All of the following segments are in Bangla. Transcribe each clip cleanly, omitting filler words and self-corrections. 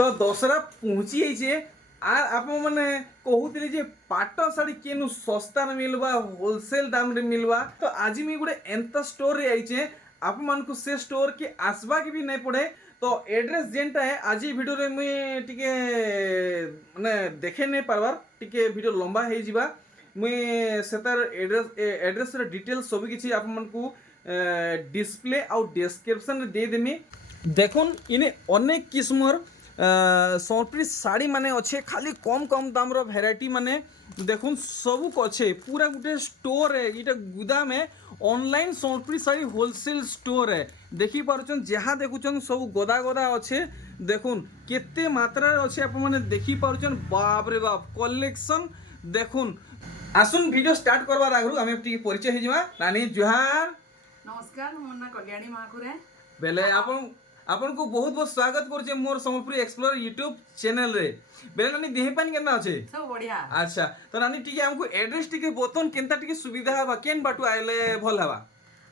तो दशहरा पहुँची जाइए आर आप मैंने कहते जे पाट शाढ़ी केनु सस्ता मिलवा होलसेल दाम रे मिलवा तो आज मुझे गोटे एंता स्टोर रे आइचे आप मान को से स्टोर के आसवा के भी नहीं पड़े तो एड्रेस जेनटा है आज वीडियो रे मुई टिके माने देखे नहीं पारबार टिके वीडियो लंबा हो जावा मुई सेतार एड्रेस रे डिटेल सब किछि आप मान को डिस्प्ले आउ डिस्क्रिप्शन रे दे देमी देखुन इने अनेक किस्मर सम्बलपुरी शाड़ी माने अच्छे खाली कम कम दाम रो भेराइटी माने देखुन सबुक अच्छे पूरा गोटे स्टोर है ये गुदाम है online Sambalpuri sari wholesale store है देखी पारुछन जहाँ देखुछन सब गदा गदा अच्छे देखुन केते मात्रा अच्छे आप माने देखी पारुछन बाप रे बाप कलेक्शन देखुन आसुन वीडियो स्टार्ट करबार आगरु हमें टिके परिचय हे जिमा नानी जुहार नमस्कार मोर ना कल्याणी महाकुर है बेले आपन को बहुत बहुत स्वागत करछे मोर सम्बलपुरी एक्सप्लोरर यूट्यूब चैनल रे बेले नानी देह पानी केना अछि सब बढ़िया अच्छा तो नानी टिके हमको एड्रेस टिके बोतन केनता टिके सुविधा हवा केन बाटू आइले भल हवा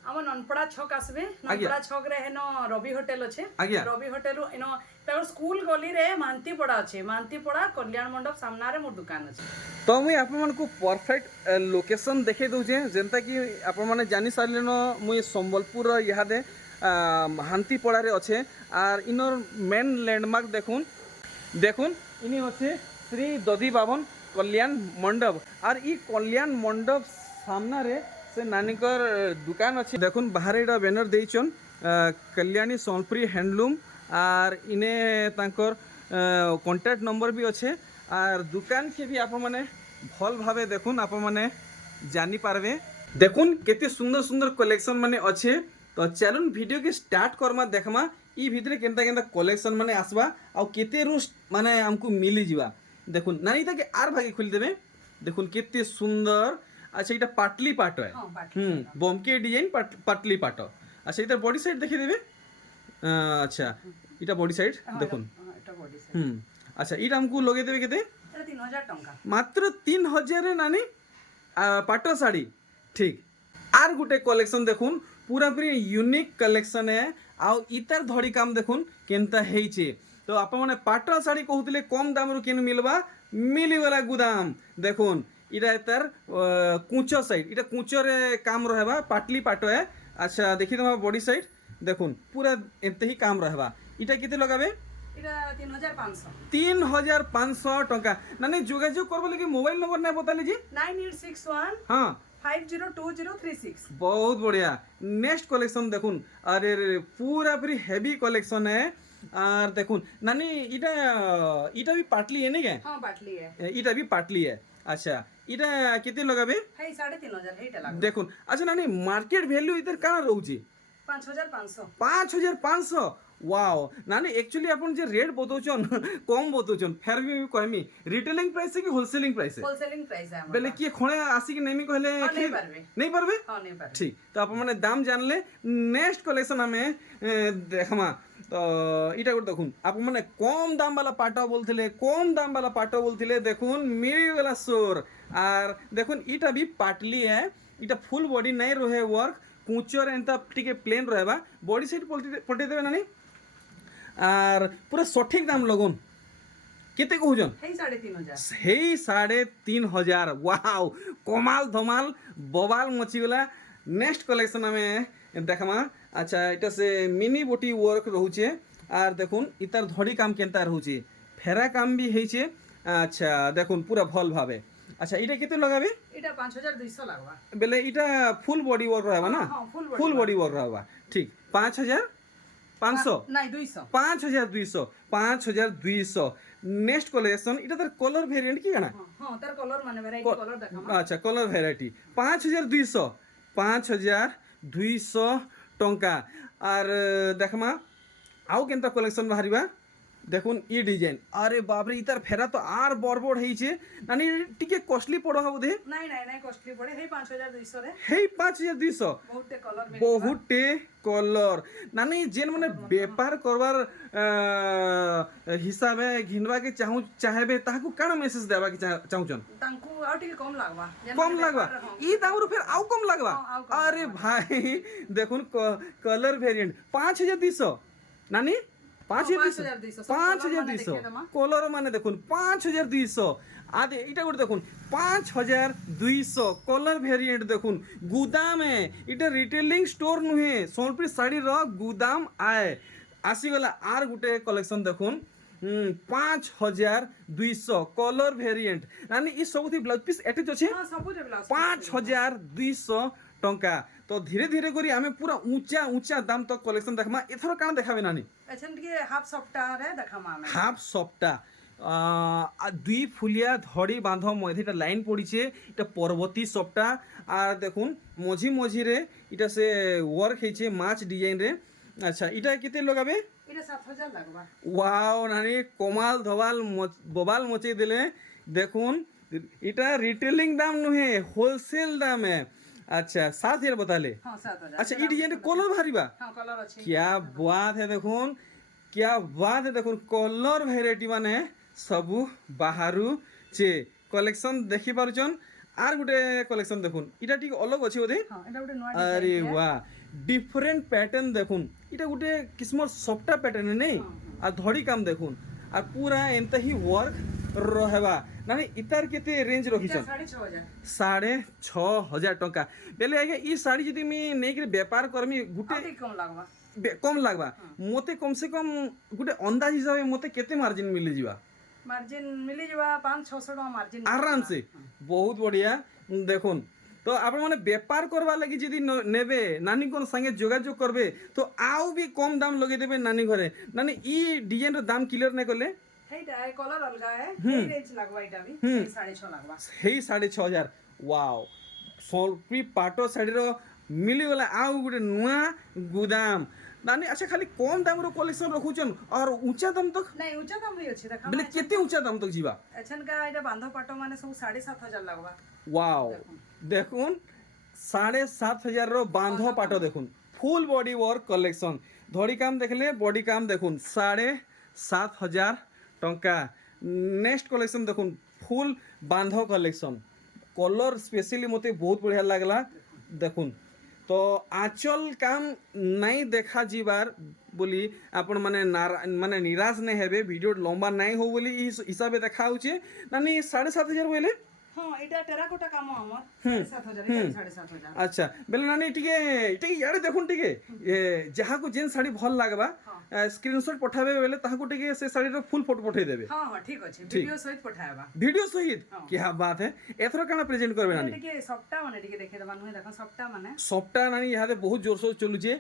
हम ननपड़ा छक आसबे ननपड़ा छक रे हेनो रवि होटल अच्छे रवि होटल एनो तार स्कूल गली रे मानती पड़ा अच्छे मानती पड़ा कल्याण मंडप सामना रे मोर दुकान अच्छे तो मुई आप मन को परफेक्ट लोकेशन देखे दउछे जेंता कि आप माने जानि सारलेनो मुई संबलपुर इहादे हांतीपड़ा रे अच्छे आर इनर मेन लैंडमार्क देखुन देखुन इनी अच्छे श्री दधी बावन कल्याण मंडप आर ई कल्याण मंडप सामना रे से नानीकर दुकान अच्छे देखुन बाहर एटा बैनर देइछन कल्याणी सम्बलपुरी हैंडलूम आर इने तांकर कांटेक्ट नंबर भी अच्छे आर दुकान के भी आप माने भल भावे देखुन आप माने जानी पारबे देखुन केते सुंदर सुंदर कलेक्शन माने अच्छे तो चलुन वीडियो के स्टार्ट करमा देखमा ई भितरे केनता केनता कलेक्शन माने आसबा आ केते रुस माने हमको मिली जीवा देखुन नानी ताके आर भागे खुल देबे देखुन केते सुंदर अच्छा इटा पाटली पाट है बमके डिजाइन पाटली पाट अच्छा इधर बॉडी साइड देखि देबे अच्छा इटा बॉडी साइड देखुन अच्छा इटा हमको लगे देबे केते 3000 टंका मात्र 3000 रे नानी पाट साड़ी ठीक आर गुटे कलेक्शन देखुन पूरा पूरी यूनिक कलेक्शन है आउ इतर धड़ी काम देखुन केनता हेइचे तो आप माने पाट साड़ी कहउतले कम दाम रो केन मिलबा मिली वाला गुदाम देखुन इटा इतर कुंचो साइड इटा कुंचो रे काम रहबा पाटली पाट है अच्छा देखि दमा बॉडी साइड देखुन पूरा एते ही काम रहबा इटा केते लगाबे इटा 3500 3500 टका नानी जोगाजोग करबो लगे मोबाइल नंबर नै बता लीजिए 9861 हां 502036 बहुत बढ़िया नेक्स्ट कलेक्शन देखुन अरे पूरा पूरी हेवी कलेक्शन है और देखुन नानी इटा भी पाटली है नहीं क्या हां पाटली है इटा भी पाटली है अच्छा इटा कितने लगाबे है 3500 हेटा लाग देखुन अच्छा नानी मार्केट वैल्यू इधर काना रहउची 5500 वाओ नानी एक्चुअली अपन जे रेट बतौछन कम बतौछन फेर भी कहमी रिटेलिंग प्राइस है कि होलसेलिंग प्राइस है होलसेलिंग प्राइस है बेले कि खणे आसी कि नहीं कहले नहीं पारबे नहीं पारबे हां नहीं पारबे ठीक तो आप माने दाम जानले नेक्स्ट कलेक्शन हमें देखमा तो इटा गुड देखुन आप माने कम दाम वाला पाटा बोलथिले कम दाम वाला पाटा बोलथिले देखुन मिली वाला सोर आर देखुन इटा भी पाटली है इटा फुल बॉडी नहीं रहे वर्क कुचर एंता टिके प्लेन रहबा बॉडी साइड पलटे देबे नानी आर पूरा सठिक दाम लगन केते कहउजन है 3500 हे 3500 वाओ कमाल धमाल बवाल मची गला नेक्स्ट कलेक्शन हमें देखमा अच्छा इटा से मिनी बोटी वर्क रहउचे आर देखुन इतार धड़ी काम केनता रहउचे फेरा काम भी हेइचे अच्छा देखुन पूरा भल भावे अच्छा इटा केते लगाबे इटा 5200 लागबा बेले इटा फुल बॉडी वर्क रहबा ना फुल बॉडी वर्क रहबा ठीक 5500 नहीं 200 5200 नेक्स्ट कलेक्शन इटा तर कलर वेरिएंट की गाना हां तर कलर माने वैरायटी कलर देखमा अच्छा कलर वेराइटी 5200 टंका आर देखमा आउ केनता कलेक्शन बाहरिबा देखुन ई डिजाइन अरे बाप रे इतार फेरा तो आर बड़बड़ हेइचे नानी टिके कॉस्टली पड़ो हा बोधे नहीं कॉस्टली पड़े हे 5200 रे हे 5200 बहुते कलर नानी जेन माने व्यापार करबार हिसाबे घिनवा के चाहेबे ताकू काना मैसेज देबा के चाहुचन तांकू आ टिके कम लागबा ई दाम फिर आउ कम लागबा अरे भाई देखुन कलर वेरिएंट 5200 नानी 5200 5200 কলর মানে দেখুন 5200 আদে এটা গোটে দেখুন 5200 কলর ভেরিয়েন্ট দেখুন গুদামে এটা রিটেলিং স্টোর নুহে সম্বলপুরি শাড়ির গুদাম আয় আসিগলা আর গোটে কলেকশন দেখুন 5200 কলর ভেরিয়েন্ট মানে ই ସବୁଥି ব্লাউজ পিস এটাচ আছে ହଁ ସବୁରେ ବ୍ଲାଉଜ 5200 ଟଙ୍କା ତ ଧୀରେ ଧୀରେ କରି ଆମେ ପୁରା ଉଞ୍ଚା ଉଞ୍ଚା ଦାମ ତକ କଲେକ୍ସନ ଦେଖମା ଏଥର କାଣା ଦେखाବେ ନାନି ଏଛନ୍ ଟିକେ ହାଫ ସପ୍ତାହରେ ଦେখামা ଆମେ হাফ সপ্তাহ দুই ফুলিয়া ধড়ি বাঁধ মধ্যে এটা লাইন পড়িছে এটা পরবর্তী সপ্তাহ আর দেখুন মঝি মঝিরে এটা সে ওয়ার্ক হয়েছে মাছ ডিজাইনরে আচ্ছা এটা কেতে লগাবে এটা 7000 লাগবা ওয়াও নানি কমাল ধবাল ববাল মচে দিলে দেখুন এটা রিটেলিং দাম নুহে হোলসেল দামে अच्छा 7000 बताले ହଁ 7000 अच्छा ये डिजाइन कलर भारीबा ହଁ କଲର ଅଛି क्या बात है देखुन क्या बात है देखुन कलर भेराइटी माने सबु बाहरु चे कलेक्शन देखि पारुचन आर गुटे कलेक्शन देखुन इटा ठीक अलग अछि बोधे ହଁ ଏଟା ଗୋଟେ ନୂଆ अरे वाह डिफरेंट पैटर्न देखुन इटा गुटे किस्मर सफ्टा पैटर्न नहीं आ धड़ी काम देखुन आ पूरा एंत ही वर्क रहबा नानी इतार केते रेंज रखिछन 6500 टंका बेले आगे ई साड़ी जदी मी नेक व्यापार करमी गुटे ଆଉ ଟିକେ କମ ଲାଗବା कम लागबा मोते कम से कम गुटे अंदाज हिसाब मोते केते मार्जिन मिली जीवा मार्जिन मिली जवा 500-600 टका मार्जिन आराम से बहुत बढ़िया देखुन तो आपण माने व्यापार करवा लगी जदी नेबे नानी कोन संगे जोगाजोग करबे तो आउ भी कम दाम लगे देबे नानी घरे नानी ई डिजाइन रो दाम क्लियर नै करले ହେଇଟା ଏ କଲର ଅଲଗା ଏ ଏଇ ରେଞ୍ଜ ଲାଗବା ଏଟା ବି 6.5 ଲାଗବା ହେଇ 6500 वाओ सोलप्री पाटो साड़ीर मिलीगला आउ गोटे नुआ गुदाम नानी अच्छा खाली कम दाम रो कलेक्शन रखुचन और ऊंचा दाम तक ନାଇଁ ଉଚ୍ଚା ଦାମ ବି ଅଛି ଦେଖା बेले केते ऊंचा दाम तक जीवा ଏଛନ୍ କା ଏଟା ବାନ୍ଧ ପାଟ ମାନେ ସବୁ 7500 लागवा वाओ देखुन 7500 रो बांध पाटो देखुन फुल बॉडी वर्क कलेक्शन धड़ी काम देखले बॉडी काम देखुन 7500 टंका नेक्स्ट कलेक्शन देखुन फुल बांध कलेक्शन कलर स्पेशली मते बहुत बढ़िया लागला देखुन तो आंचल काम नहीं देखा जीवार बोली आपण माने माने निराश नहीं हेबे वीडियो लंबा नहीं हो बोली हिसाब से देखा होचे नानी 7500 बोले ହଁ ଏଟା टेराकोटा काम हमर 7000 7500 अच्छा बेले नानी टिके टिके याडे देखुन टिके जहा को जेन साड़ी भल लागबा स्क्रीनशॉट पठाबे बेले ताहाको टिके से साड़ी रो फुल फोटो पठै देबे हां हां ठीक अछि वीडियो सहित पठायबा वीडियो सहित क्या बात है एथरो काना प्रेजेंट करबे नानी टिके सप्ता माने टिके देखे दबा नुहे देखो सप्ता माने सप्ता नानी यहां बहुत जोर से चलु जे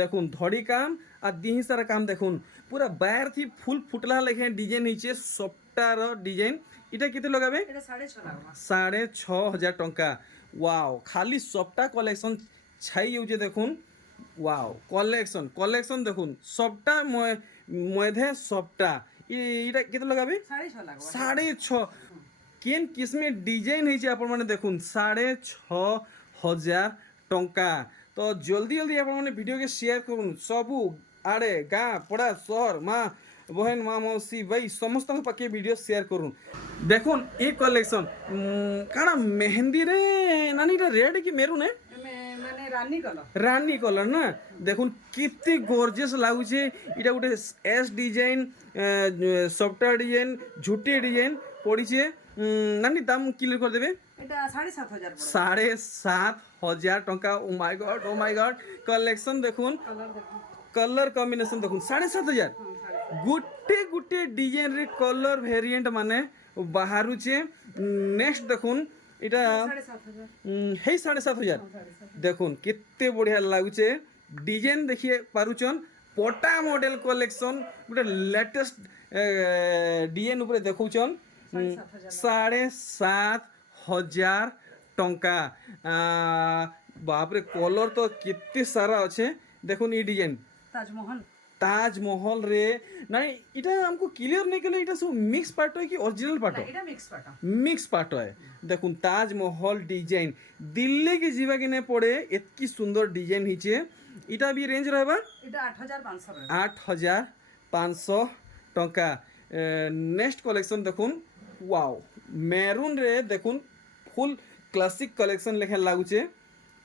देखुन धड़ी काम आ दिही सारा काम देखुन पूरा बाहर थी फुल फुटला लेखे डिजाइन नीचे सप्ता रो डिजाइन इटा केते लगाबे एटा 6.5 लागबा 6500 टंका वाओ खाली सप्ता कलेक्शन छाई जाउचे देखुन वाओ कलेक्शन कलेक्शन देखुन सप्ता मधे सप्ता इटा केते लगाबे 6.5 लागबा 6.5 केन किस्मे डिजाइन है आपण माने देखुन 6500 टंका तो जल्दी जल्दी आपण माने वीडियो के शेयर करूँ सबू आड़े गाँ पड़ा शहर माँ बहन माँ मौसी भाई समस्त पाखे वीडियो शेयर करूँ देखुन ये कलेक्शन काना मेहंदी रे नानी रेड की मेरून है माने रानी कलर ना देखुन कितनी गोर्जियस लागुचे इटा गोटे एस डिजाइन सॉफ्टवेयर डिजाइन झुटी डिजाइन पड़ीचे नानी दाम क्लियर कर देबे एटा 7500 7500 टंका ओ माय गॉड कलेक्शन देखुन कलर कॉम्बिनेशन देखुन 7500 गुटे गुटे डिजाइन रे कलर वेरिएंट माने बाहरुचे नेक्स्ट देखुन इटा 7500 देखुन कितने बढ़िया लागुचे डिजाइन देखिए पारुचन पटा मॉडल कलेक्शन गोटे लेटेस्ट डिजाइन ऊपर देखौचन 7500 टंका बापरे कलर तो कितने सारा अच्छे देखुन ये डिजाइन ताजमहल रे नहीं इटा हमको क्लियर नहीं कले इटा सब मिक्स पार्ट है कि ओरिजिनल पार्ट है मिक्स पार्ट है देखुन ताजमहल डिजाइन दिल्ली के जीवा के ने पड़े इतकी सुंदर डिजाइन हिचे इटा भी रेंज रहबा इटा 8500 8500 टंका नेक्स्ट कलेक्शन देखुन वाओ मेरून रे देखुन फुल क्लासिक कलेक्शन लेखा लागुचे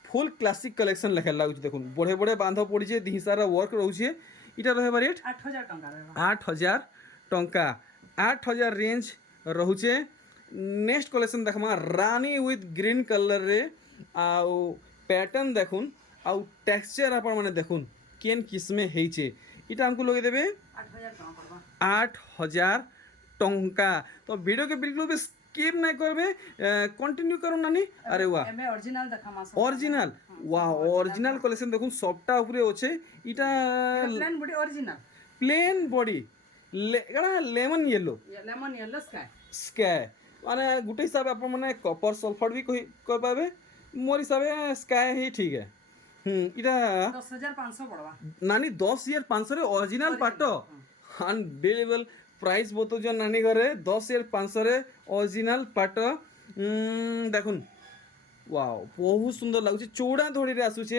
फुल क्लासिक कलेक्शन लेखा लागुचे देखुन बड़े बड़े बांध पड़ीचे दी सारा वर्क रहउचे এটা রহবা রেট 8000 ଟଙ୍କା ରହିବ 8000 ଟଙ୍କା 8000 ରେଞ୍ଜ ରହୁଛେ ନେକ୍ସଟ କଲେକ୍ସନ୍ ଦେଖମା ରାନୀ ୱିଥ୍ ଗ୍ରୀନ୍ କଲର୍ରେ ଆଉ ପ୍ୟାଟର୍ନ ଦେଖୁନ୍ ଆଉ ଟେକ୍ସଚର ଆପଣମାନେ ଦେଖୁନ୍ କେନ୍ କିସ୍ମେ ହେଇଛେ এটা ଆମକୁ ଲଗେଇଦେବେ 8000 ଟଙ୍କା ପଡ଼ବା 8000 ଟଙ୍କା ତ ଭିଡ଼ିଓকে বিলকুল भी স্কিপ নাই করবে কন্টিনিউ করুন নানি আরে বাহ এমে অরিজিনাল দেখামা অরিজিনাল ওয়াও অরিজিনাল কালেকশন দেখুন সবটা উপরে আছে এটা plain body original plain body এটা lemon yellow lemon yellow sky sky মানে গোটে হিসাবে আপন মানে কপার সলফার भी কই পাবে মোর হিসাবে স্কাই হি ঠিক है এটা 10500 পড়বা নানি 10500 রে অরিজিনাল পাট আনবিলিভেবল প্রাইস বতুছ নানি ঘরে 10500 রে অরিজিনাল পাট দেখুন ওয়াও বহুত সুন্দর লাগুছে চৌড়া ধড়িরে আসুছে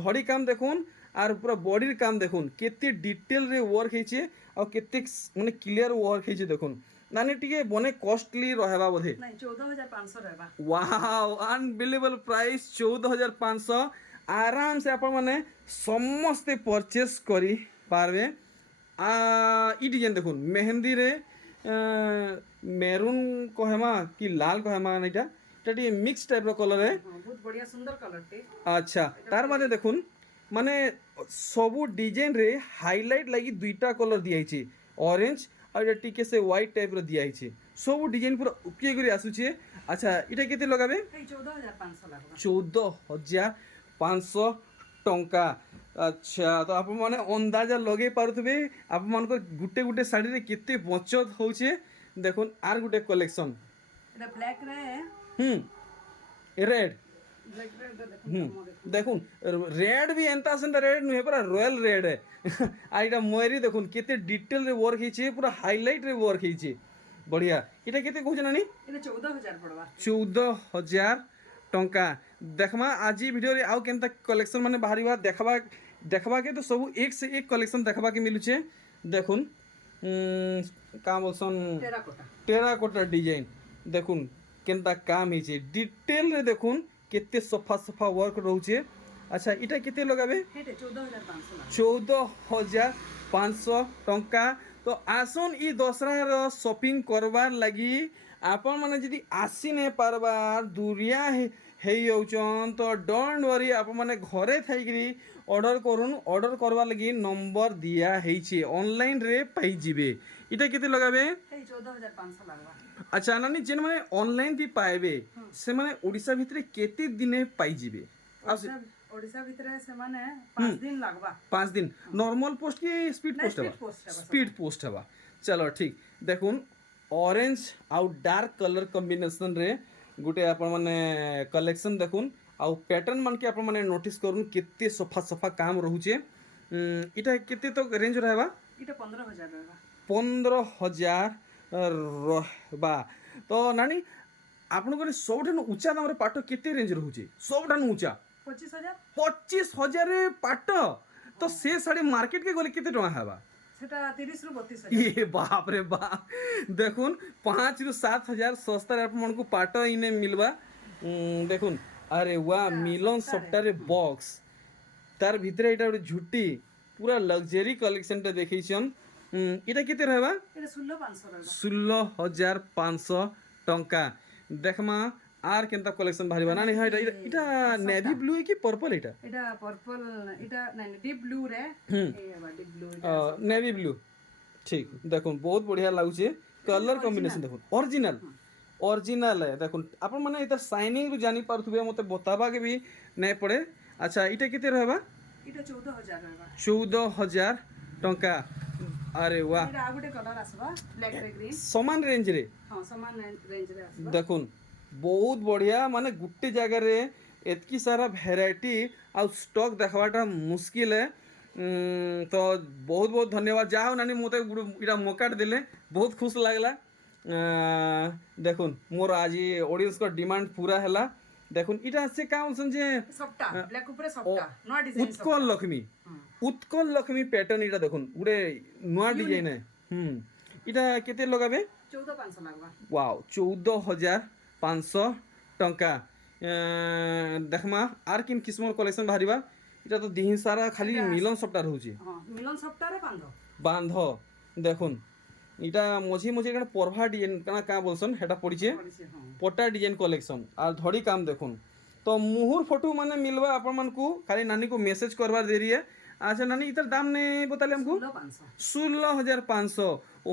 ধড়ি কাম দেখুন আর পুরা বডির কাম দেখুন কেতে ডিটেল রে ওয়ার্ক হয়েছে আর কেতে মানে ক্লিয়ার ওয়ার্ক হয়েছে দেখুন নানি টিকে বনে কস্টলি রহবা বোধে নাই 14500 रहबा ওয়াও আনবিলিভেবল প্রাইস 14500 आराम से आपण मैंने समस्ते परचेस करी पारबे ई डिजाइन देखुन मेहंदी रे मेरून कहमा कि लाल कहमा एटा এটা টি মিক্স টাইপ র কলর है बहुत बढ़िया सुंदर कलर टे আচ্ছা তার বাদে দেখুন মানে সবু ডিজাইন রে হাইলাইট লাগি দুইটা কলর দিয়াইছে অরেঞ্জ আর এটা টিকে সে হোয়াইট টাইপ র দিয়াইছে সবু ডিজাইন পুরো উকিয়ে করে আসুছে আচ্ছা এটা কেতে লগাবে এই 14500 লাগবা 14500 ଟଙ୍କା ଆଚ୍ଛା ତ ଆପଣମାନେ ଅନ୍ଦାଜ ଲଗେଇ ପାରୁଥିବେ ଆପଣମାନଙ୍କର ଗୁଟେ ଗୁଟେ ଶାଢ଼ୀରେ କେତେ ବଚତ ହଉଛେ ଦେଖୁନ୍ ଆର୍ ଗୁଟେ କଲେକ୍ସନ୍ এটা ব্ল্যাক রে ରେଡ୍ ব্ল্যাক রে দেখুন দেখুন রেড भी এন্তা সেন্তা রেড নুহে পুরা রয়্যাল রেড আর এটা ময়ূরী দেখুন কেতে ডিটেলরে ওয়ার্ক ହେଇছে পুরা হাইলাইটরে ওয়ার্ক ହେଇছে বঢ়িয়া এটা কেতে কହୁଛ নানি এটা 14000 পড়বা 14000 ଟଙ୍କା देखमा आज वीडियो रे आउ केनता कलेक्शन माने बाहरिबा देखबा के तो सब एक से एक कलेक्शन देखबा के मिलुचे देखुन का बोलसन टेराकोटा डिजाइन देखुन केनता काम हिचे डिटेल रे देखुन केते सफा सफा वर्क रहउचे अच्छा इटा केते लगाबे हेटे 14500 14500 टंका तो आसन ई दसरा रो शॉपिंग करबार लगी आपन माने जदी आसी ने पारबार दुरिया हेई जाउछन तो डोंट वरी आप माने घरे थाइकरी ऑर्डर करूँ ऑर्डर करवा लगी नंबर दिया ହେଇଛି ऑनलाइन रे पाई जिबे इटा केते लगाबे 14500 लागबा अच्छा नानी जेन माने ऑनलाइन दी पाएबे से माने ओडिसा भितरे केते दिने पाई जिबे ओडिसा भितरे से माने 5 दिन लागबा 5 दिन नॉर्मल पोस्ट की स्पीड पोस्ट है स्पीड पोस्ट है चलो ठीक देखुन ऑरेंज आउ डार्क कलर कॉम्बिनेशन रे गोटे आपण माने कलेक्शन देखुन आउ पैटर्न मान के आपण माने नोटिस करूँ केते सफा सफा काम रहउचे इटा केते तो रेंज रहबा इटा 15000 रहबा 15000 रहबा तो नानी आपण को सबठान ऊंचा दाम रे पाट केते रेंज रहउचे सबठान ऊंचा 25000 रे पाट तो से साड़ी मार्केट के गले केते टका हेबा সেটা 30 রু 32000 ये बाप रे बाप देखुन 5 रु 7000 सस्ता रे आपन को पाट इने मिलबा देखुन अरे वाह मिलन सफ्टवेयर बॉक्स तार भितरे एटा झुटी पूरा लग्जरी कलेक्शन टा देखैछन इटा केते रहबा এটা 16500 रहबा 16500 टंका देखमा आर केनता कलेक्शन बाहरिबा नानी हा इटा नेवी ब्लू है कि पर्पल इटा এটা পার্পল এটা নাই ডিপ ব্লু রে ডিপ ব্লু नेवी ब्लू ठीक देखुन बहुत बढ़िया लागुचे कलर कॉम्बिनेशन देखुन ओरिजिनल ओरिजिनल है देखुन अपन माने इधर शाइनिंग भी जानी पारथुबे मते बताबा के भी नहीं पड़े अच्छा इटा केते रहबा এটা 14000 रहबा 14000 टंका अरे वाह এটা আগুটে কলর আসবা ব্ল্যাক রে গ্রিন समान रेंज रे हां समान रेंज रे আসবা देखुन बहुत बढ़िया माने गुट्टे जगह रे एतकी सारा वेराइटी आ स्टॉक देखवाटा मुश्किल है तो बहुत बहुत धन्यवाद जा हो नानी मते इटा मौका देले बहुत खुश लागला देखुन मोर आज ऑडियंस को डिमांड पूरा हैला देखुन इटा से का बोलसन जे सबटा ब्लैक ऊपर सबटा नया डिजाइन उत्कल लक्ष्मी पैटर्न इटा देखुन गुडे नया डिजाइन है इटा केते लगाबे 14500 लागबा वाओ 14500 टंका देखमा आर किन किस्मर कलेक्शन बाहरिबा এটা তো দিহি সারা খালি মিলন সবটা রହୁଛି ହଁ ମିଲନ ସପ୍ତାହରେ ବାନ୍ଧ বান্ধ দেখুন এটা মঝি মঝি একটা পরভা ডিজাইন কাঁ বলছেন সেটা পড়িছে ପଡ଼ିଛି ହଁ পটা ডিজাইন কলেকশন আর ধড়ি কাম দেখুন তো মুহুর ফটো মানে মিলবা আপন মানকু খালি নানি को মেসেজ করবার দেরি है আচ্ছা নানি ইতার দাম নে বতালে हमको 16,500 16,500 ও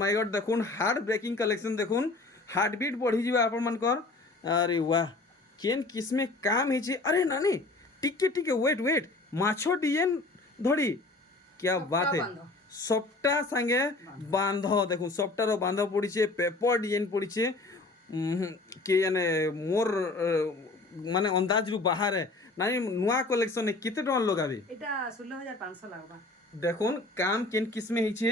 মাই গড দেখুন হার্ট ব্রেকিং কলেকশন দেখুন হার্ট বিট বঢ়ি ଯିବା আপন মানকর আরে ওয়াহ কেন কিসমে কাম ହେଇଛି আরে নানি টিকে টিকে ওয়েট মাছ ডিজাইন ধড়ি क्या बात है বান্ধ। সবটা সাঙ্গে বান্ধ দেখুন সবটারও বান্ধ পড়িছে পেপর ডিজাইন পড়িছে কে জানে মোর মানে અંદાજରୁ ବାହାରେ ନାଇଁ ନୂଆ କଲେକ୍ସନ କେତେ ଟଙ୍କା ଲଗାବେ এটা 16,500 লাগবা দেখুন কাম কেন কিসমে ହେଇছে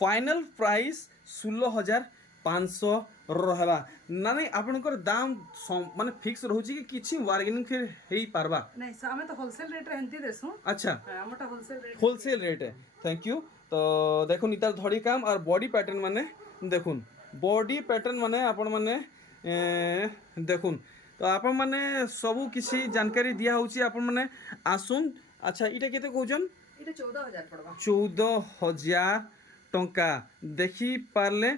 ফাইনাল প্রাইস 16,500 রহবা ନାଇଁ ଆପଣଙ୍କର ଦାମ ମାନେ ଫିକ୍ସ ରହୁଛି କି କିଛି ବାର୍ଗେନିଂ ଫିର ହେଇ ପାରବା ନାଇଁ ଆମେ ତ ହୋଲସେଲ ରେଟ୍ ରେ ହେନ୍ତି ଦେସୁ আচ্ছা ଆମଟା হোলসেল রেট হোলসেল রেটে থ্যাংক ইউ তো দেখুন ইতার ধড়ি কাম আর বডি প্যাটার্ন মানে দেখুন বডি প্যাটার্ন মানে আপন মানে দেখুন তো আপন মানে সবু কিছু জানকারি দিয়া হଉଛି আপন মানে আসুন আচ্ছা এটা কেতে কହୁଛন এটা 14,000 পড়বা 14,000 টঙ্কা দেখি পারলে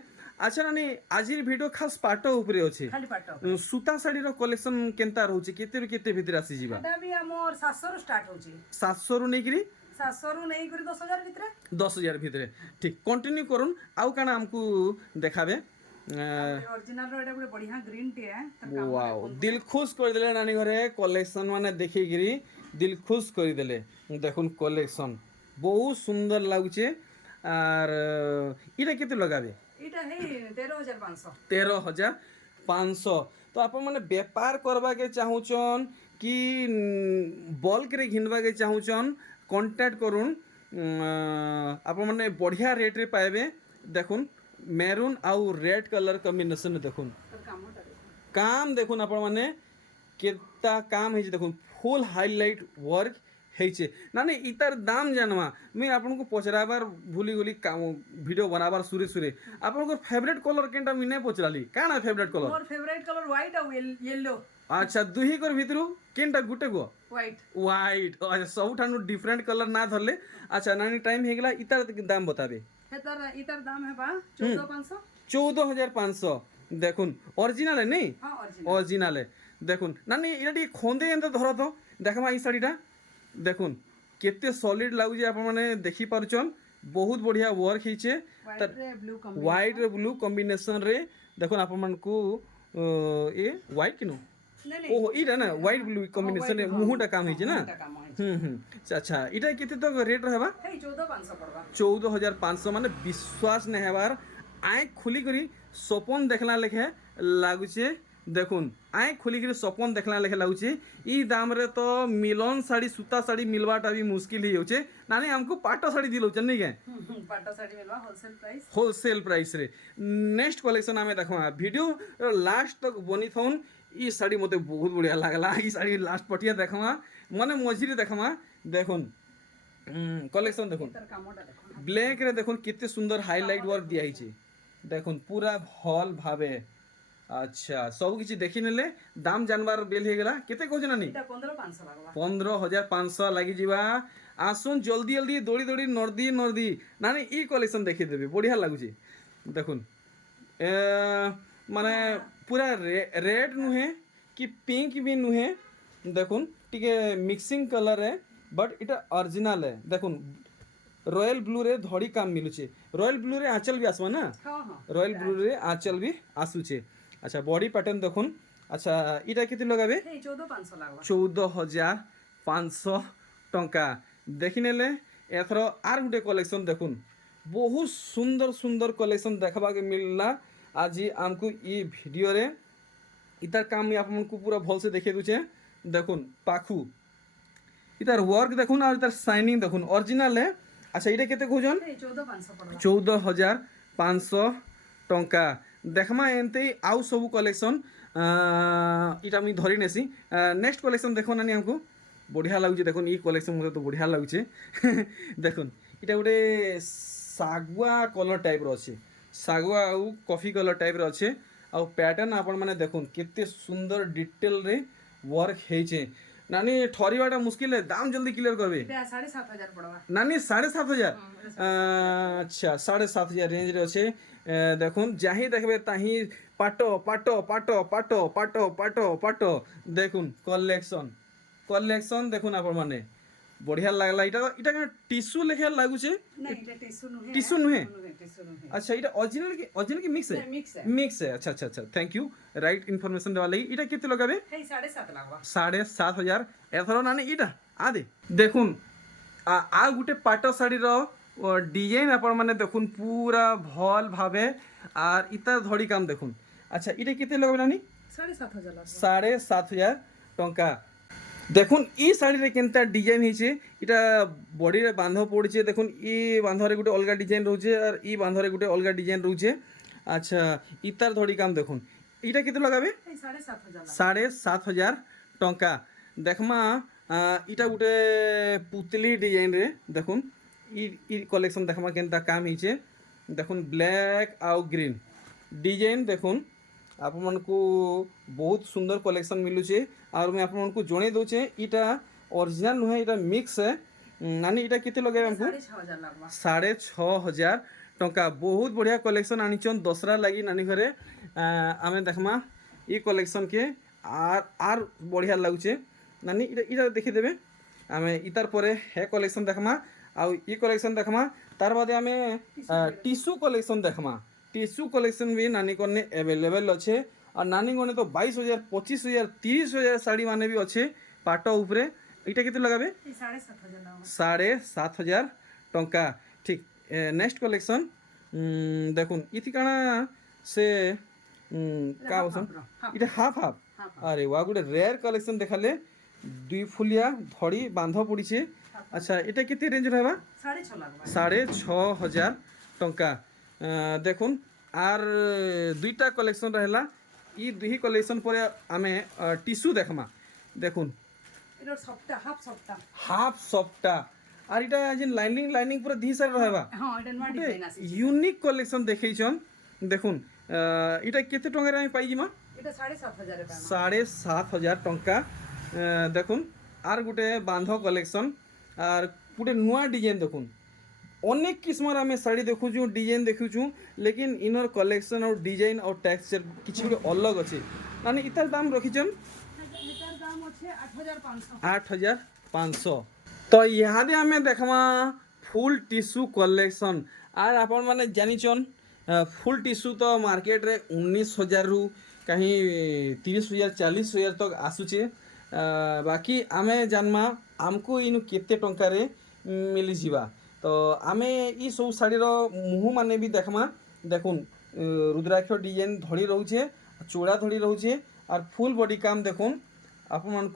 আচ্ছা নানি আজির ভিডিও খাস পাট উপরে আছে খালি পাট সুতা শাড়ীর কলেকশন কেনতা রହୁଛି কেতে কেতে ভিতরে আসি ଯିବା এটা ବି ଆମର 700 ରୁ ଷ୍ଟାର୍ଟ ହଉଛି 700 রু নেইকিরি 700 ରୁ ନେଇ କରି 10,000 ଭିତରେ 10,000 ভিতরে ঠিক কন্টিনিউ করুন আউ কানা আমকু দেখাবে অরিজিনাল ର ଏଟା ଗୋଟେ ବଢିଆ ଗ୍ରୀନ୍ ଟେ ତାର କାମ ওয়াও দিল খুশ করে দিলে নানি ঘরে কলেকশন মানে দেখিকিরি দিল খুশ করে দিলে দেখুন কলেকশন বহু সুন্দর লাগুছে আর এটা কেতে লগাবে এটা হেই 13,500 13,500 তো আপন মানে বেপার করবাকে চাহুছন কি বল্করে ঘিনবাকে চাহুছন কন্ট্যাক্ট করুন আপন মানে বঢ়িয়া রেটরে পাইবে দেখুন মেরুন আউ রেড কলর কম্বিনেশন দেখুন তার কামটা দেখো কাম দেখুন আপন মানে কেতা কাম হয়েছে দেখুন ফুল হাইলাইট ওয়ার্ক হয়েছে না না ইতার দাম জানবা মুই আপনাকে পচরাবার ভুলি গলি ভিডিও বানাবার সুরে সুরে আপনার ফেভারিট কলর কেনটা মুই নাই পচরালি কাଣା ফেভারিট কলর মোর ফেভারিট কলর হোয়াইট আর ইয়েলো আচ্ছা দুহি কর ভিতরু কেনটা গুটে গো হোয়াইট হোয়াইট আচ্ছা ସବୁଠାରୁ ডিফরেন্ট কলর না ধরলে আচ্ছা নানি টাইম হয়ে গেলা ইতার দাম বতাবে ইতার দাম হেবা 14,500 14,500 দেখুন অরিজিনাল নেই হ্যাঁ অরিজিনাল অরিজিনালে দেখুন নানি এটা টিকে খন্দে এনতে ধর তো দেখমা এই শাড়িটা দেখুন কেতে সলিড লাগুছে আপন মানে দেখি পারছন বহুত বঢ়িয়া ওয়ার্ক হইছে হোয়াইট রে ব্লু কম হোয়াইট রে ব্লু কম্বিনেশন রে দেখুন আপন মানকু এ হোয়াইট কিনো নাই নাই ওহো ইটা না হোয়াইট ব্লু কম্বিনেশন রে মুহুটা কাম হইছে না এটা কাম হইছে আচ্ছা এটা কেতে তো রেট রহবা হেই 14,500 পড়বা 14,500 মানে বিশ্বাস নেই হবার আঁখ খুলি করি সপন দেখলা লেখে লাগুছে দেখুন আঁখ খুলি করি সপন দেখলা লেখে লাগুছে ই দামরে তো মিলন শাড়ি সুতা শাড়ি মিলবাটা भी मुश्किल ही होचे नानी हमको पाटो शाड़ी दिलौचन नहीं के পাটা শাড়ি মিলবা হোলসেল প্রাইস होलसेल प्राइस रे नेक्स्ट कलेक्शन आमे देखो वीडियो लास्ट तक बनी थौन ई शाड़ी मते बहुत बढ़िया लागला ई शाड़ी लास्ट पटिया देखमा माने मझिरे देखमा देखुन कलेक्शन देखुन তার কামটা দেখো ব্ল্যাক রে দেখুন কেতে সুন্দর হাইলাইট ওয়ার্ক দিয়া হইছে দেখুন পুরা ভল ভাবে আচ্ছা সব কিছু দেখি নেলে দাম জানবার বেল হয়ে গেলা কেতে কହୁଛ নানি এটা 15,500 লাগবা 15,500 লাগি ଯିବା আসুন জলদি জলদি দৌড়ি দৌড়ি নর্দি নানি ই কলেকশন দেখি দেবে বঢ়িয়া লাগুছে দেখুন মানে পুরা রেড নুহে কি পিঙ্ক भी নুহে দেখুন টিকে মিক্সিং কলর है बट এটা অরিজিনাল है দেখুন রয়্যাল ব্লু রে ধড়ি কাম মিলুছে রয়্যাল ব্লু রে আঁচল भी আসবা না হ্যাঁ হ্যাঁ রয়্যাল ব্লু রে আঁচল भी আসুছে আচ্ছা বডি প্যাটার্ন দেখুন আচ্ছা এটা কেতে লগাবে হেই 14,500 লাগবা 14,500 টঙ্কা দেখি নেলে এথর আর গোটে কলেকশন দেখুন বহুত সুন্দর সুন্দর কলেকশন দেখবাকে মিললা আজি আমকু ই ভিডিওরে ইতার কাম আপনার পুরা ভলসে দেখে দুছে দেখুন পাখু ইতার ওয়ার্ক দেখুন আর ইতার শাইনিং দেখুন অরিজিনাল আচ্ছা এটা কেতে কହୁছন হেই 14,500 পড়বা 14,500 টঙ্কা দেখমা এনতে আউ সবু কলেকশন এটা আমি ধরি নেছি নেক্সট কলেকশন দেখো নানি আমকু বঢ়িয়া লাগুছে দেখুন ই কলেকশন মতো তো বঢ়িয়া লাগুছে দেখুন এটা গোটে শাগুয়া কলর টাইপর আছে শাগুয়া আউ কফি কলর টাইপর আছে আউ প্যাটার্ন আপন মানে দেখুন কেতে সুন্দর ডিটেল রে ওয়ার্ক হয়েছে নানি ঠরিবাটা মুশকিল দাম জলদি ক্লিয়ার করবে এটা 7,500 পড়বা নানি 7,500 আচ্ছা 7,500 রেঞ্জরে আছে দেখুন যাহি দেখবে তাহি পাটো পাটো পাটো পাটো পাটো পাটো পাটো দেখুন কলেকশন দেখুন আপনার মানে বঢ়িয়া লাগলা এটা এটা টিস্যু লেখা লাগুছে না এটা টিস্যু টিস্যু নুহে টিস্যু নহে अच्छा এটা অরিজিনাল কি মিক্স है মিক্স है मिक्स है अच्छा अच्छा अच्छा थैंक यू राइट इन्फॉर्मेशन देवा लगी এটা কেতে লগাবে এই 7.5 লাগবা 7,500 এথর নানি এটা আদে দেখুন আ গুটে পাট শাড়ির ডিজাইন আপন মানে দেখুন পুরা ভাল ভাবে আর ইতার ধড়ি কাম দেখুন আচ্ছা এটা কেতে লগাবে নানি 7.5 লাগবা 7,500 টঙ্কা দেখুন ই শাড়িরে কেনতা ডিজাইন হয়েছে এটা বডিরে বাঁধ পড়ছে দেখুন ই বাঁধরে গোটে অলগা ডিজাইন রয়েছে আর ই বাঁধরে গোটে অলগা ডিজাইন রয়েছে আচ্ছা ইতার ধড়ি কাম দেখুন এটা কেতে লগাবে এই 7.5 লাগবা 7,500 টঙ্কা দেখমা ইটা গোটে পুতলি ডিজাইন রে দেখুন ই কলেকশন দেখমা কেনতা কাম হয়েছে দেখুন ব্ল্যাক আউ গ্রিন ডিজাইন দেখুন ଆପଣମାନଙ୍କୁ ବହୁତ ସୁନ୍ଦର କଲେକ୍ସନ୍ ମିଳୁଛେ ଆଉ ମୁଇଁ ଆପଣମାନଙ୍କୁ ଜଣେଇ ଦେଉଛେ ଇଟା ଅରିଜିନାଲ୍ ନୁହେଁ ଇଟା ମିକ୍ସ ନାନୀ ଇଟା କେତେ ଲଗାଇବେ ଆମକୁ 6,500 লাগবা 6,500 ଟଙ୍କା ବହୁତ ବଢ଼ିଆ କଲେକ୍ସନ୍ ଆଣିଛନ୍ ଦଶରା ଲାଗି ନାନୀ ଘରେ ଆମେ ଦେଖମା ଇ କଲେକ୍ସନ୍କେ ଆର୍ ବଢ଼ିଆ ଲାଗୁଛେ ନାନୀ ଇଟା ଇଟା ଦେଖିଦେବେ ଆମେ ଇତାର ପରେ ହେ କଲେକ୍ସନ୍ ଦେଖମା ଆଉ ଇ କଲେକ୍ସନ୍ ଦେଖମା ତାର ବାଦେ ଆମେ ଟିସୁ କଲେକ୍ସନ୍ ଦେଖମା टिश्यू कलेक्शन भी नानी कने अवेलेबल अच्छे और नानी कने तो 22,000 25,000 30,000 साड़ी माने भी अच्छे पाट उपरे इटा केते लगाबे এই 7.5 লাগবা 7,500 टंका ठीक नेक्स्ट कलेक्शन देखुन इति काना से का बोसन इटा हाफ अरे वा गुडे रेयर कलेक्शन देखाले दुई फुलिया धड़ी बांध पड़ीछे अच्छा इटा केते रेंज रहबा 6.5 লাগবা 6,500 टंका দেখুন আর দুইটা কলেকশন রহলা ই দুই কলেকশন পরে আমি টিস্যু দেখমা দেখুন এটা সফটটা হাফ সফটটা আর এটা যে লাইনিং পুরো দি সাইড রহবা হ্যাঁ এটা নয়া ডিজাইন আছে ইউনিক কলেকশন দেখাইছন দেখুন এটা কেতে টাকার আমি পাই জিমা এটা 7.5 এ পাবো 7,500 টঙ্কা দেখুন আর গোটে বাঁধ কলেকশন আর গোটে নয়া ডিজাইন দেখুন অনেক কিসমর আমি শাড়ি দেখুছু ডিজাইন দেখুছু লেকিন ইনর কলেকশন আর ডিজাইন আর টেক্সচার কিছু গোটে অলগ আছে মানে ইতার দাম রখিছন এটার দাম আছে 8,500 8,500 তো ইহাদে আমি দেখমা ফুল টিস্যু কলেকশন আর আপন মানে জানিছন ফুল টিস্যু তো মার্কেট রে 19,000 রু কাহি 30,000 40,000 তক আসুছে বাকি আমি জানমা আমকু ইনু কেতে টঙ্কারে মিলি ଯିବା তো আমি ই সব শাড়ির মুহু মানে বি দেখমা দেখুন রুদ্রাক্ষ ডিজাইন ধড়ি রয়েছে চূড়া ধড়ি রয়েছে আর ফুল বডি কাম দেখুন আপনার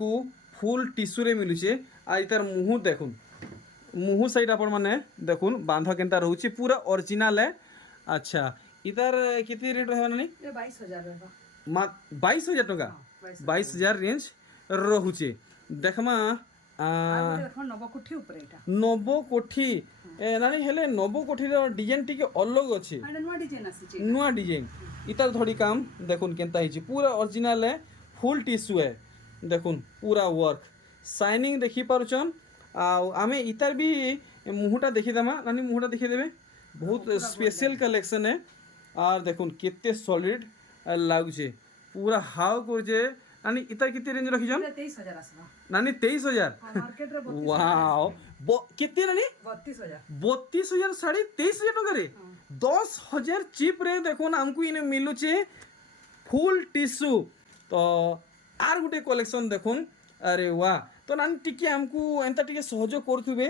ফুল টিস্যুরে মিলুছে আর ইতার মুহু দেখুন মুহু সাইড আপনার মানে দেখুন বাঁধ কেনতা রয়েছে পুরা অরিজিনাল আচ্ছা ইতার কেতে রেট রহবা নানি 22,000 रहबा 22,000 টাকা 22,000 রেঞ্জ রহুছে দেখমা দেখো নবকোঠি উপরে এটা নবকোঠি নানি হেলে নবকোঠির ডিজাইন টিকে অলগ আছে এটা নয়া ডিজাইন আছে নূয়া ডিজাইন ইতার ধড়ি কাম দেখুন কেনতা হয়েছে পুরা অরিজিনাল ফুল টিস্যু দেখুন পুরা ওয়ার্ক শাইনিং দেখি পারুছন আমি ইতার বি মুহুটা দেখি দেমা নানি মুহুটা দেখি দেবে বহুত স্পেশাল কালেকশন আর দেখুন কেতে সলিড লাগুছে পুরা হাও করছে নানি ইতার কেতে রেঞ্জ রাখিছন 23,000 আসবা নানি 23,000 মার্কেট রে ওয়াও কেতে নানি 32,000 32,000 শাড়ি 23,000 টাকারে 10,000 চিপ রে দেখুন আমকু ইনে মিলুছে ফুল টিস্যু তো আর গোটে কলেকশন দেখুন আরে ওয়া তো নানি টিকে আমকু এন্তা টিকে সহযোগ করথুবে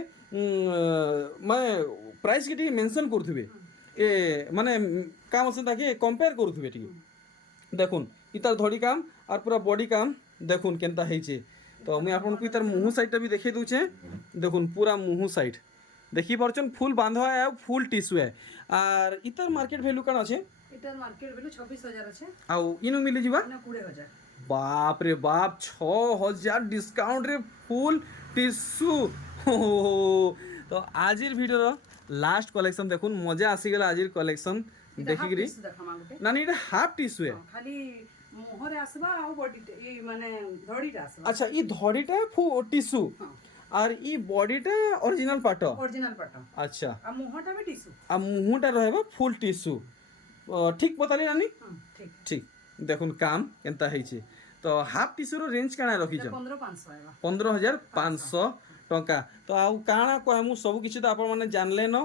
মানে প্রাইস কে টিকে মেনশন করথুবে এ মানে কাম আছে তাকে কম্পেয়ার করথুবে টিকে দেখুন ইতার ধড়ি কাম আর পুরা বডি কাম দেখুন কেনতা হয়েছে তো আমি আপনাকে ইতার মুহু সাইডটা বি দেখিয়ে দউছে দেখুন পুরা মুহু সাইড দেখি পারছেন ফুল বাঁধা ফুল টিস্যু আর ইতার মার্কেট ভ্যালু কাণ আছে এটার মার্কেট ভ্যালু 26,000 আছে আউ ইনু মিলি ଯିବା না 20,000 বাপ রে বাপ 6,000 ডিসকাউন্ট রে ফুল টিস্যু তো আজির ভিডিওর লাস্ট কলেকশন দেখুন মজা আসিগলা আজির কলেকশন দেখিকি দেখামা গুটে নানি এটা হাফ টিস্যু খালি ମୁହଁରେ ଆସିବା ଆଉ ବଡିଟେ ଏଇ ମାନେ ଧଡ଼ିଟା ଆସିବା আচ্ছা ই ধড়িটা টিস্যু আর ই বডিটা অরিজিনাল পাট অরিজিনাল পাଟ আচ্ছা ଆଉ ମୁହଁଟା ବି ଟିସୁ আর মুহুটা রহবা ফুল টিস্যু ঠিক বতালি নানি ଠିକ ঠিক দেখুন কাম কেনতা হয়েছে তো হাফ টিস্যুর রেঞ্জ কাଣା রখিছ 15500 ହେବା 15,500 টঙ্কা তো আউ কাଣା কহমু সবু কিছু তো আপন মানে জানলে ন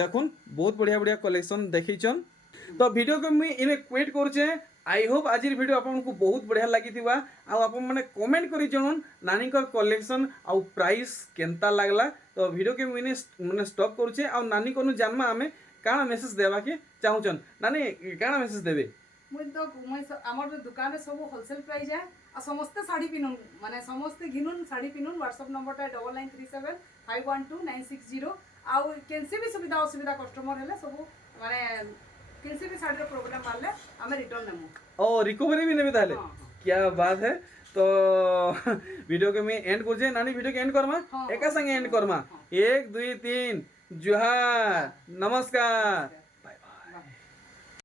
দেখুন বহুত বঢ়িয়া বঢ়িয়া কলেকশন দেখিছন তো ভিডিও কে মুই ইনে ক্রিয়েট করছে আই হোপ আজির ভিডিও আপনার বহুত বঢ়িয়া লাগিথিবা আউ আপন মানে কমেন্ট করে জনান নানিকর কলেকশন আউ প্রাইস কেনতা লাগলা তো ভিডিও কে মুই ইনে মানে স্টপ করছে আউ নানি কোন জানমা আমি কাଣା মেসেজ দেবাকে চাহুছন নানি কাଣା মেসেজ দেবে ମୁଇଁ ତ ଆମର ଦୋକାନରେ ସବୁ ହୋଲସେଲ ପ୍ରାଇସ୍ ଯାଏ ଆଉ ସମସ୍ତେ ଶାଢ଼ୀ ପିନ୍ଧୁନ୍ ମାନେ ସମସ୍ତେ ଘିନୁନ୍ ଶାଢ଼ୀ ପିନ୍ଧୁନ୍ ହ୍ୱାଟ୍ସଆପ୍ ନମ୍ବରଟା 9937512960 ଆଉ କେନ୍ସି ବି ସୁବିଧା ଅସୁବିଧା କଷ୍ଟମର ହେଲେ ସବୁ ମାନେ କେନ୍ସି ବି ଶାଢ଼ୀର ପ୍ରୋବ୍ଲେମ୍ ବାହାରିଲେ ଆମେ ରିଟର୍ନ ନେମୁ ओ रिकवरी भी नहीं ताले क्या बात है तो वीडियो के मैं एंड कर नानी वीडियो के एंड करमा एका संगे एंड करमा 1 2 3 जुहार नमस्कार